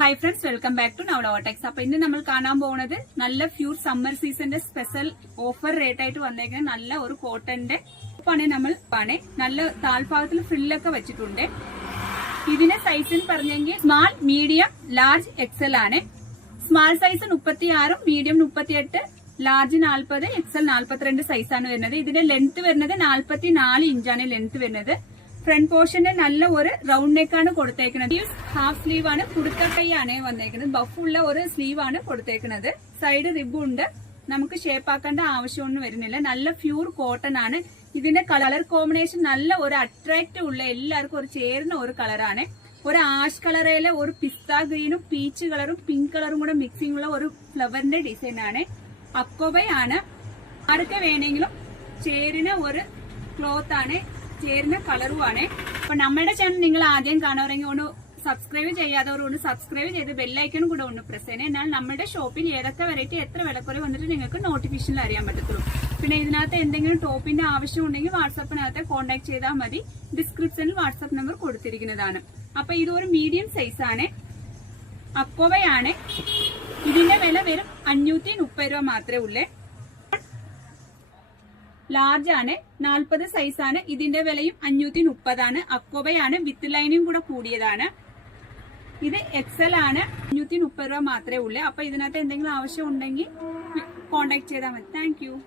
Hi friends, welcome back to നവലോടെക്സ്. അപ്പൊ ഇന്ന് നമ്മൾ കാണാൻ പോകുന്നത് നല്ല പ്യൂർ സമ്മർ സീസണിന്റെ സ്പെഷ്യൽ ഓഫർ റേറ്റ് ആയിട്ട് വന്നേക്കുന്ന നല്ല ഒരു കോട്ടന്റെ ആണ്. നമ്മൾ നല്ല താഴ്ഭാഗത്തിൽ ഫ്രില്ലൊക്കെ വെച്ചിട്ടുണ്ട്. ഇതിന്റെ സൈസ് പറഞ്ഞെങ്കിൽ സ്മാൾ, മീഡിയം, ലാർജ്, എക്സൽ ആണ്. Small size 36, medium 38, large 40, XL 42 സൈസാണ് വരുന്നത്. ഇതിന്റെ ലെങ്ത് വരുന്നത് 44 ഇഞ്ചാണ് ലെങ്ത് വരുന്നത്. ഫ്രണ്ട് പോർഷന് നല്ല ഒരു റൗണ്ട് നെക്കാണ് കൊടുത്തേക്കുന്നത്. ഹാഫ് സ്ലീവ് ആണ്, കുടുത്ത കൈ ആണ് വന്നേക്കുന്നത്. ബഫുള്ള ഒരു സ്ലീവ് ആണ് കൊടുത്തേക്കുന്നത്. സൈഡ് റിബും ഉണ്ട്. നമുക്ക് ഷേപ്പ് ആക്കേണ്ട ആവശ്യമൊന്നും വരുന്നില്ല. നല്ല പ്യൂർ കോട്ടൺ ആണ്. ഇതിന്റെ കളർ കോമ്പിനേഷൻ നല്ല ഒരു അട്രാക്റ്റീവ് ഉള്ള, എല്ലാവർക്കും ഒരു ചേരുന്ന ഒരു കളറാണ്. ഒരു ആഷ് കളറിലെ ഒരു പിസ്ത ഗ്രീനും പീച്ച് കളറും പിങ്ക് കളറും കൂടെ മിക്സിംഗ് ഉള്ള ഒരു ഫ്ലവറിന്റെ ഡിസൈൻ ആണ്. അക്കോബയാണ്. ആർക്ക് വേണമെങ്കിലും ചേരുന്ന ഒരു ക്ലോത്ത് ആണ്, ചേരുന്ന കളറുമാണ്. അപ്പൊ നമ്മുടെ ചാനൽ നിങ്ങൾ ആദ്യം കാണുവാണെങ്കിൽ ഒന്ന് സബ്സ്ക്രൈബ് ചെയ്യാത്തവരോട് സബ്സ്ക്രൈബ് ചെയ്ത് ബെല്ലൈക്കണും കൂടെ ഒന്ന് പ്രസ് ചെയ്യണം. എന്നാൽ നമ്മുടെ ഷോപ്പിൽ ഏതൊക്കെ വെറൈറ്റി എത്ര വിലക്കുറവ് വന്നിട്ട് നിങ്ങൾക്ക് നോട്ടിഫിക്കേഷനിൽ അറിയാൻ പറ്റത്തുള്ളൂ. പിന്നെ ഇതിനകത്ത് എന്തെങ്കിലും ടോപ്പിന്റെ ആവശ്യം ഉണ്ടെങ്കിൽ വാട്സാപ്പിനകത്ത് കോൺടാക്ട് ചെയ്താൽ മതി. ഡിസ്ക്രിപ്ഷനിൽ വാട്സാപ്പ് നമ്പർ കൊടുത്തിരിക്കുന്നതാണ്. അപ്പൊ ഇതൊരു മീഡിയം സൈസ് ആണ്. അക്കോവയാണ്. ഇതിന്റെ വില വെറും 530 രൂപ മാത്രമേ ഉള്ളേ. ലാർജ് ആണ്, 40 സൈസാണ്. ഇതിന്റെ വിലയും 530 ആണ്. അക്കോബയാണ്, വിത്ത് ലൈനും കൂടെ കൂടിയതാണ്. ഇത് എക്സൽ ആണ്. 530 രൂപ മാത്രമേ ഉള്ളൂ. അപ്പൊ ഇതിനകത്ത് എന്തെങ്കിലും ആവശ്യം ഉണ്ടെങ്കിൽ കോൺടാക്ട് ചെയ്താൽ മതി. താങ്ക്